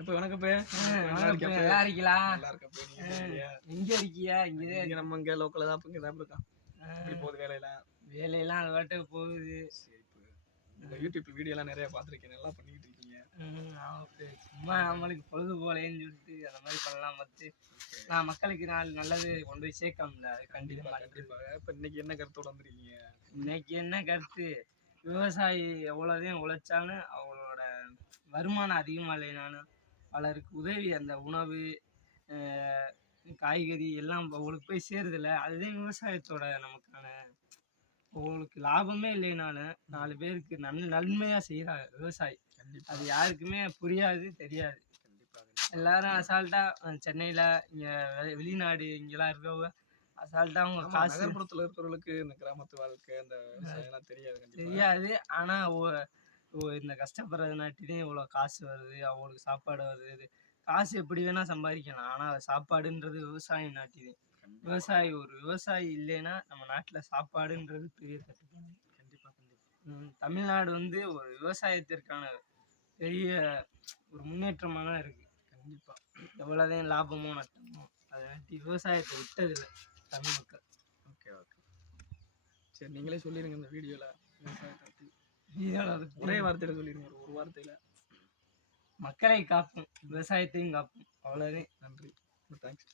இப்ப வணக்கம் பே. நல்லா இருக்கீங்களா? நல்லா இருக்கப்பே. நீங்க இல்லையா? எங்க இருக்கியா? இங்க நம்ம இங்க லோக்கல்ல தான் இங்க தான் இருக்கோம். இப்படி போகுது வேலையெல்லாம். வேலையெல்லாம் அது பாட்டுக்கு போகுது. சரி இப்போ யூடியூப்ல வீடியோ எல்லாம் நிறைய பார்த்துருக்கேன். நல்லா பண்ணிட்டு இருக்கீங்க. சும்மா நம்மளுக்கு பொழுது போலேன்னு சொல்லிட்டு அந்த மாதிரி பண்ணலாம் பார்த்து நான் மக்களுக்கு நல்லது கொண்டு போய் சேர்க்கணும்ல. அது கண்டிப்பா. இப்ப இன்னைக்கு என்ன கருத்தோட வந்திருக்கீங்க? இன்னைக்கு என்ன கருத்து? விவசாயி எவ்வளோதையும் உழைச்சாலும் அவங்களோட வருமானம் அதிகமாக இல்லைனாலும் பலருக்கு உதவி அந்த உணவு காய்கறி எல்லாம் அவங்களுக்கு போய் சேருதில்ல. அதுதான் விவசாயத்தோட நமக்கான உங்களுக்கு லாபமே இல்லைனாலும் 4 பேருக்கு நன்மையாக செய்கிறாங்க விவசாயி. அது யாருக்குமே புரியாது, தெரியாது. எல்லாரும் அசால்ட்டாக சென்னையில் இங்கே வெளிநாடு இங்கெல்லாம் இருக்கவங்க அசால்ட்டாக அவங்க காசு. நகர்ப்புறத்தில் இருக்கிறவங்களுக்கு இந்த கிராமத்து வாழ்க்கை அந்த விவசாயம்லாம் தெரியாது. ஆனால் இந்த கஷ்டப்படுறது நாட்டிலையும் இவ்வளோ காசு வருது, அவங்களுக்கு சாப்பாடு வருது. காசு எப்படி வேணால் சம்பாதிக்கலாம், ஆனால் சாப்பாடுன்றது விவசாயம் நாட்டிலே. ஒரு விவசாயி இல்லைன்னா நம்ம நாட்டில் சாப்பாடுன்றது பெரிய தட்டுப்பாடு. தமிழ்நாடு ஒரு விவசாயத்திற்கான பெரிய ஒரு முன்னேற்றமாக தான் இருக்குது. எவ்வளோதான் லாபமோ நட்டமோ அதை நட்டி விவசாயத்தை விட்டதில்லை தமிழ் மக்கள். ஓகே சரி, நீங்களே சொல்லிடுங்க இந்த வீடியோவில். விவசாயத்தை ஒரே வார்த்தையில் சொல்லிடுங்க, ஒரு வார்த்தையில். மக்களை காப்போம், விவசாயத்தையும் காப்போம். அவ்வளோதான். நன்றி. தேங்க்ஸ்.